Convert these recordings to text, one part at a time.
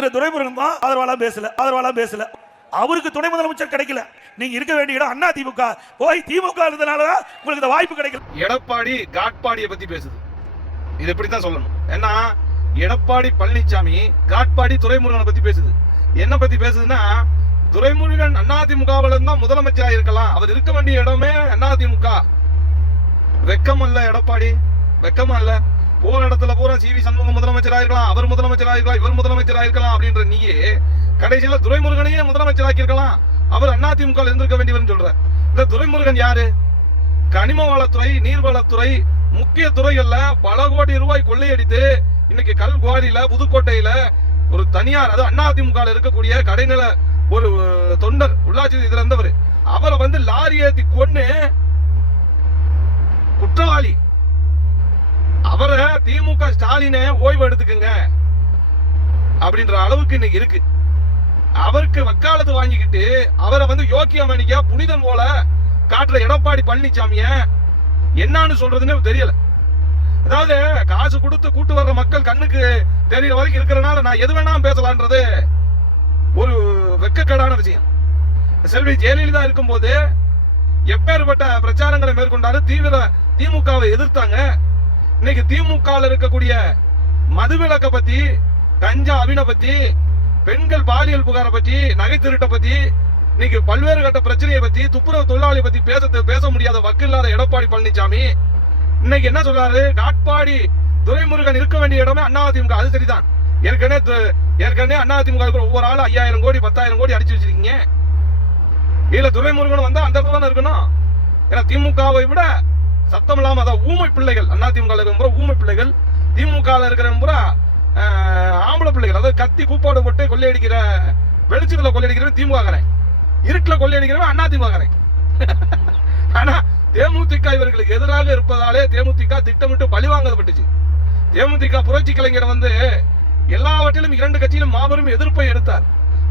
திரு துரைமுருகன் தான் ஆதரவாளா பேசல ஆதரவாளா பேசல. அவருக்கு துணை முதலமைச்சர் கிடைக்கல. நீங்க இருக்க வேண்டிய இடம் அண்ணா திமுக. போய் திமுக இருந்தனால தான் உங்களுக்கு இந்த வாய்ப்பு கிடைக்கல. எடப்பாடி காட்பாடியை பத்தி பேசுது. இது இப்படித்தான் சொல்லணும்? ஏன்னா எடப்பாடி பழனிசாமி காட்பாடி துரைமுருகனை பத்தி பேசுது. என்ன பத்தி பேசுதுன்னா துரைமுருகன் அதிமுகவில் இருந்தா முதலமைச்சரா இருக்கலாம். அவர் இருக்க வேண்டிய இடமே அதிமுக வெக்கம் அல்ல எடப்பாடி. வெக்கமா இல்ல போற இடத்துல பூரா சி வி சண்முகம் முதலமைச்சரா இருக்கலாம் அவர் முதலமைச்சரா இருக்கலாம் இவர் முதலமைச்சரா இருக்கலாம் அப்படின்ற நீயே கடைசியில துரைமுருகனையே முதலமைச்சராக்கி இருக்கலாம் அவர் அதிமுக இருந்திருக்க வேண்டியவர் சொல்ற. இந்த துரைமுருகன் யாரு? கனிம வளத்துறை நீர்வளத்துறை முக்கிய துறைகள்ல பல கோடி ரூபாய் கொள்ளையடித்து இன்னைக்கு கல்குவாரியில புதுக்கோட்டையில ஒரு தனியார் அது அதிமுக இருக்கக்கூடிய கடைநில ஒரு தொண்டர் உள்ளாட்சி இதுல இருந்தவர். அவரை வந்து லாரி ஏத்தி கொன்னு ஸ்டாலினை ஓய்வு எடுத்துக்கங்க. அப்படின்ற அளவுக்கு இன்னைக்கு இருக்கு. அவருக்கு வக்காலத்து வாங்கிக்கிட்டு அவரை வந்து யோக்கியமணிக்க புனிதன் போல காட்டுற எடப்பாடி பழனிசாமிய என்னன்னு சொல்றதுன்னு தெரியல. அதாவது காசு கொடுத்து கூட்டு வர்ற மக்கள் கண்ணுக்கு தெரியற வரைக்கும் இருக்கிறனால நான் எது வேணாலும் பேசலான்றது ஒரு வெக்கக்கேடான விஷயம். செல்வி ஜெயலலிதா இருக்கும்போது எப்பேற்பட்ட பிரச்சாரங்களை மேற்கொண்டாரு தீவிர திமுகவை எதிர்த்தாங்க. இன்னைக்கு திமுக இருக்கக்கூடிய மதுவிலக்க பத்தி கஞ்சா அவினை பத்தி பெண்கள் பாலியல் புகாரை பத்தி நகை திருட்டை பத்தி இன்னைக்கு பல்வேறு கட்ட பிரச்சனையை பத்தி துப்புரவு தொழிலாளி பத்தி பேச பேச முடியாத வக்கு இல்லாத எடப்பாடி பழனிசாமி இன்னைக்கு என்ன சொல்றாரு? காட்பாடி துரைமுருகன் இருக்க வேண்டிய இடமே அதிமுக. அது சரிதான். ஏற்கனவே ஏற்கனவே அதிமுக ஒவ்வொரு ஆளும் ஐயாயிரம் கோடி பத்தாயிரம் கோடி அடிச்சு வச்சிருக்கீங்க. இல்ல துரைமுருகன் வந்தா அந்த இடத்துல தானே இருக்கணும். ஏன்னா திமுகவை விட சத்தம் இல்லாம அதான் ஊமை பிள்ளைகள். அதிமுக இருக்கிற பூரா ஊமை பிள்ளைகள். திமுக இருக்கிற பூரா ஆம்பளை பிள்ளைகள். அதாவது கத்தி கூப்பாடு போட்டு கொள்ளையடிக்கிற வெளிச்சத்துல கொள்ளையடிக்கிறவன் திமுக காரன் இருட்டுல கொள்ளையடிக்கிறவன் அண்ணா காரன் ஆனா தேமுதிக இவர்களுக்கு எதிராக இருப்பதாலே தேமுதிக திட்டமிட்டு பழிவாங்கப்பட்டுச்சு தேமுதிக புரட்சி கலைஞர் வந்து எல்லாவற்றிலும் இரண்டு கட்சியிலும் மாபெரும் எதிர்ப்பை எடுத்தார்.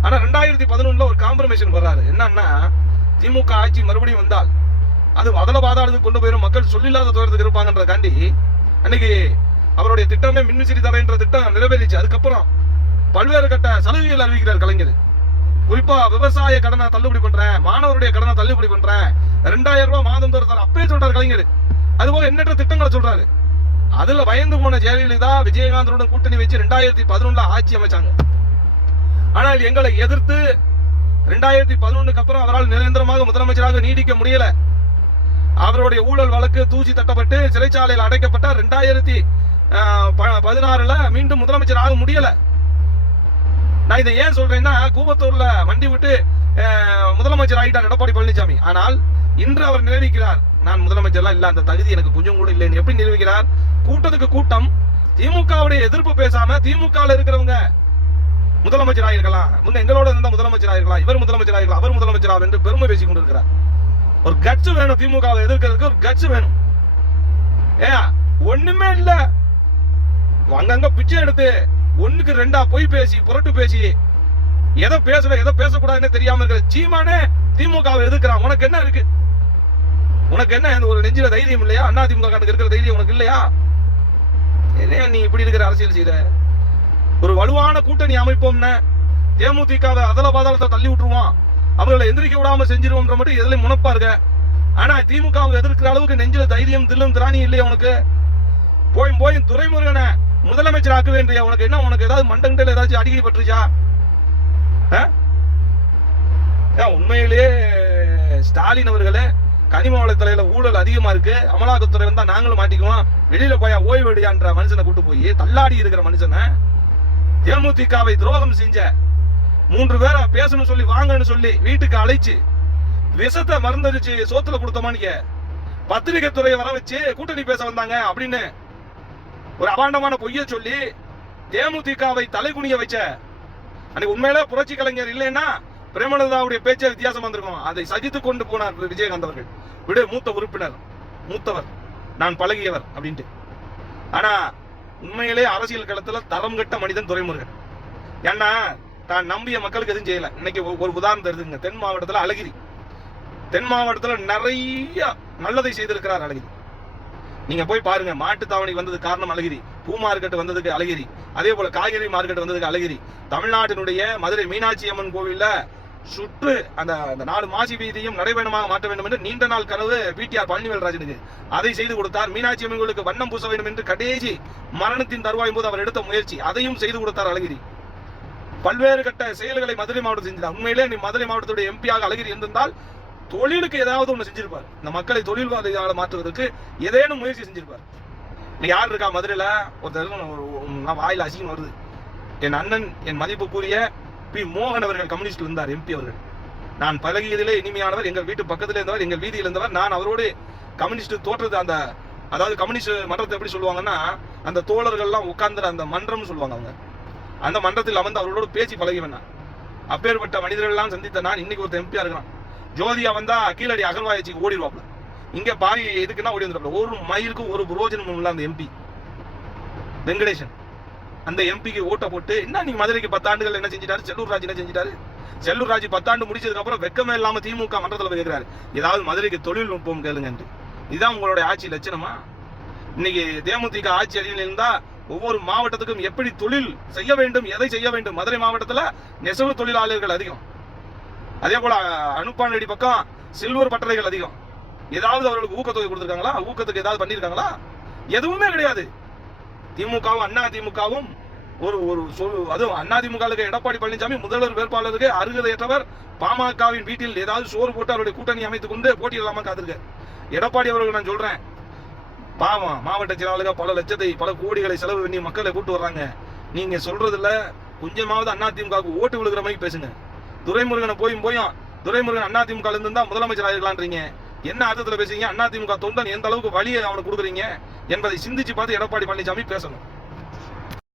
ஆனா ரெண்டாயிரத்தி பதினொன்னுல ஒரு காம்ப்ரமைஷன் வர்றாரு என்னன்னா திமுக ஆட்சி மறுபடியும் வந்தால் அது அதல பாதாளத்துக்கு கொண்டு போயிடும் மக்கள் சொல்லில்லாத தூரத்துக்கு இருப்பாங்கன்றதுக்காண்டி அன்னைக்கு அவருடைய திட்டமே மின்விசிறி தரேன்ற திட்டம் நிறைவேறிச்சு. அதுக்கப்புறம் பல்வேறு கட்ட சலுகைகள் அறிவிக்கிறார் கலைஞர். குறிப்பா விவசாய கடனை தள்ளுபடி பண்றேன் மாணவருடைய கடனை தள்ளுபடி பண்றேன் ரெண்டாயிரம் ரூபாய் மாதம் தர அப்பவே சொல்றாரு கலைஞர். அதுபோல எண்ணற்ற திட்டங்களை சொல்றாரு. அதுல பயந்து போன ஜெயலலிதா விஜயகாந்தனுடன் கூட்டணி வச்சு ரெண்டாயிரத்தி பதினொன்னுல ஆட்சி அமைச்சாங்க. ஆனால் எங்களை எதிர்த்து ரெண்டாயிரத்தி பதினொன்னுக்கு அப்புறம் அவரால் நிரந்தரமாக முதலமைச்சராக நீடிக்க முடியல. அவருடைய ஊழல் வழக்கு தூசி தட்டப்பட்டு சிறைச்சாலையில் அடைக்கப்பட்ட ரெண்டாயிரத்தி பதினாறுல மீண்டும் முதலமைச்சர் ஆக முடியல. நான் இதை ஏன் சொல்றேன்னா கூவத்தூர்ல வண்டி விட்டு முதலமைச்சர் ஆகிட்டார் எடப்பாடி பழனிசாமி. ஆனால் இன்று அவர் நிரூபிக்கிறார். நான் முதலமைச்சர்லாம் இல்ல அந்த தகுதி எனக்கு கொஞ்சம் கூட இல்லைன்னு. எப்படி நிரூபிக்கிறார்? கூட்டத்துக்கு கூட்டம். திமுகவுடைய எதிர்ப்பு பேசாம திமுக இருக்கிறவங்க முதலமைச்சர் ஆயிருக்கலாம். முன்ன எங்களோட இருந்தா முதலமைச்சர் ஆயிருக்கலாம். இவர் முதலமைச்சர் ஆயிருக்கலாம். அவர் முதலமைச்சர் என்று பெருமை பேசிக் கொண்டிருக்கிறார். ஒரு கட்சி வேணும் திமுகவை எதிர்க்கிறதுக்கு ஒரு கட்சி வேணும். ஏ ஒண்ணுமே இல்ல. அங்கங்க பிச்சை எடுத்து ஒண்ணுக்கு ரெண்டா பொய் பேசி புரட்டு பேசி எதை பேசல எதை பேசக்கூடாதுன்னு தெரியாம இருக்கிற சீமானே திமுகவை எதிர்க்கிறான். உனக்கு என்ன இருக்கு? உனக்கு என்ன ஒரு நெஞ்சில தைரியம் இல்லையா? அண்ணா திமுக இருக்கிற தைரியம் உனக்கு இல்லையா? என்ன நீ இப்படி இருக்கிற அரசியல் செய்த? ஒரு வலுவான கூட்டணி அமைப்போம்னு தேமுதிகவை அதல பாதாளத்தை தள்ளி விட்டுருவான். அவர்களை எந்திரிக்க விடாம செஞ்சிருவோம்ன்ற மட்டும் எதுல முனப்பா இருக்க. ஆனா திமுகவை எதிர்க்கிற அளவுக்கு நெஞ்சில தைரியம் தில்லும் திராணி இல்லையா உனக்கு? போயும் போயும் துரைமுருகனை முதலமைச்சர் ஆக்க வேண்டிய உனக்கு? என்ன உனக்கு ஏதாவது மண்டங்கிட்ட ஏதாச்சும் அடிக்கடி பட்டுருச்சா? ஆ? ஏன் உண்மையிலேயே ஸ்டாலின் அவர்களே கனிம வளத்துறையில ஊழல் அதிகமா இருக்கு. அமலாக்கத்துறை வந்தா நாங்களும் மாட்டிக்குவோம். வெளியில போய் ஓய்வு எடுயான்ற மனுஷனை கூட்டு போய் தள்ளாடி இருக்கிற மனுஷனை. தேமுதிகவை துரோகம் செஞ்ச மூன்று பேரை பேசணும் சொல்லி வாங்கன்னு சொல்லி வீட்டுக்கு அழைச்சு விஷத்தை மருந்தடிச்சு சோத்துல கொடுத்தமானிக்க பத்திரிகை துறையை வர வச்சு கூட்டணி பேச வந்தாங்க அப்படின்னு ஒரு அபாண்டமான பொய்ய சொல்லி தேமுதிகவை தலைகுனிய வச்ச அன்னைக்கு உண்மையில புரட்சி கலைஞர் இல்லைன்னா பிரேமலதாவுடைய பேச்சே வித்தியாசம் வந்திருக்கும் அதை சகித்து கொண்டு போனார் விஜயகாந்த் அவர்கள். விடு மூத்த உறுப்பினர் மூத்தவர் நான் பழகியவர் அப்படின்ட்டு. ஆனா உண்மையிலே அரசியல் களத்துல தரம் கட்ட மனிதன் துறைமுருகன் ஏன்னா தான் நம்பிய மக்களுக்கு எதுவும் செய்யலை. இன்னைக்கு ஒரு- உதாரணம் எடுத்துங்க தென் மாவட்டத்துல அழகிரி. தென் மாவட்டத்துல நிறைய நல்லதை செய்திருக்கிறார் அழகிரி. நீங்க போய் பாருங்க. மாட்டு தாவணிக்கு வந்தது காரணம் அழகிரி. பூ மார்க்கெட் வந்ததுக்கு அழகிரி. அதே போல காய்கறி மார்க்கெட் வந்ததுக்கு அழகிரி. தமிழ்நாட்டினுடைய மதுரை மீனாட்சி அம்மன் கோவில்ல சுற்று அந்த அந்த நாலு மாசி வீதியும் நடைபயணமாக மாற்ற வேண்டும் என்று நீண்ட நாள் கனவு பிடிஆர் பழனிவேல்ராஜனுக்கு. அதை செய்து கொடுத்தார். மீனாட்சி அம்மன் கோவிலுக்கு வண்ணம் பூச வேண்டும் என்று கடைசி மரணத்தின் தருவாயும் போது அவர் எடுத்த முயற்சி. அதையும் செய்து கொடுத்தார் அழகிரி. பல்வேறு கட்ட செயல்களை மதுரை மாவட்டம் செஞ்சார் உண்மையிலே நீ மதுரை மாவட்டத்துடைய எம்பியாக அழகிரி இருந்திருந்தால் தொழிலுக்கு ஏதாவது ஒன்று செஞ்சிருப்பார். இந்த மக்களை தொழில்வாதியாக மாற்றுவதற்கு ஏதேனும் முயற்சி செஞ்சிருப்பார். இன்னைக்கு யார் இருக்கா மதுரையில்? ஒருத்தர் நான் வாயில் அசிங்கம் வருது. என் அண்ணன் என் மதிப்புக்குரிய பி மோகன் அவர்கள் கம்யூனிஸ்ட் இருந்தார் எம்பி அவர்கள். நான் பழகியதிலே இனிமையானவர் எங்கள் வீட்டு பக்கத்தில் இருந்தவர் எங்கள் வீதியில் இருந்தவர். நான் அவரோடு கம்யூனிஸ்ட் தோற்றது அந்த அதாவது கம்யூனிஸ்ட் மன்றத்தை எப்படி சொல்லுவாங்கன்னா அந்த தோழர்கள்லாம் உட்கார்ந்துற அந்த மன்றம்னு சொல்லுவாங்க அவங்க. அந்த மன்றத்தில் அமர்ந்து அவர்களோடு பேசி பழகிவன் நான் அப்பேற்பட்ட மனிதர்கள்லாம் சந்தித்த நான் இன்னைக்கு ஒருத்தர் எம்பியா இருக்கிறான். ஜோதியா வந்தா கீழடி அகழ்வாய்ச்சிக்கு ஓடிடுவாப்ல இங்க பாய் எதுக்குன்னா ஓடி வந்துடுவாப்ல ஒரு மயிலுக்கும் ஒரு புரோஜனமும் உள்ள அந்த எம்பி வெங்கடேசன். அந்த எம்பிக்கு ஓட்ட போட்டு என்ன நீங்க மதுரைக்கு பத்தாண்டுகள் என்ன செஞ்சிட்டாரு? செல்லூர் ராஜ் என்ன செஞ்சிட்டாரு? செல்லூர் ராஜ் பத்தாண்டு முடிச்சதுக்கு அப்புறம் வெக்கமே இல்லாம திமுக மன்றத்தில் போய் கேட்கிறாரு ஏதாவது மதுரைக்கு தொழில்நுட்பம் கேளுங்கன்ட்டு. இதுதான் உங்களுடைய ஆட்சி லட்சணமா? இன்னைக்கு தேமுதிக ஆட்சி அடியில் இருந்தா ஒவ்வொரு மாவட்டத்துக்கும் எப்படி தொழில் செய்ய வேண்டும் எதை செய்ய வேண்டும்? மதுரை மாவட்டத்தில் நெசவு தொழிலாளர்கள் அதிகம். அதே போல அனுப்பானடி பக்கம் சில்வர் பட்டறைகள் அதிகம். ஏதாவது அவர்களுக்கு ஊக்கத்தொகை கொடுத்துருக்காங்களா? ஊக்கத்துக்கு ஏதாவது பண்ணிருக்காங்களா எதுவுமே கிடையாது. திமுகவும் அண்ணா திமுகவும் ஒரு ஒரு அதுவும் அண்ணா திமுகவுக்கு எடப்பாடி பழனிசாமி முதல்வர் வேட்பாளருக்கு அருகதையற்றவர் பாமகவின் வீட்டில் ஏதாவது சோறு போட்டு அவருடைய கூட்டணி அமைத்துக் கொண்டு போட்டியிடலாமா காத்திருக்க எடப்பாடி அவர்கள் நான் சொல்றேன் பாவம் மாவட்ட செயலாளர்கள் பல லட்சத்தை பல கோடிகளை செலவு பண்ணி மக்களை கூட்டு வர்றாங்க. நீங்க சொல்றதுல கொஞ்சமாவது அண்ணா திமுகவுக்கு ஓட்டு விழுகிற மாதிரி பேசுங்க. துரைமுருகனை போயும் போயும் துரைமுருகன் அண்ணா திமுக இருந்தா முதலமைச்சர் ஆயிருக்கலான்றீங்க என்ன அர்த்தத்தில் பேசுறீங்க? அண்ணா திமுக தொண்டன் எந்த அளவுக்கு வழியை அவனுக்கு கொடுக்குறீங்க? என்பதை சிந்திச்சு பார்த்து எடப்பாடி பழனிசாமி பேசணும்.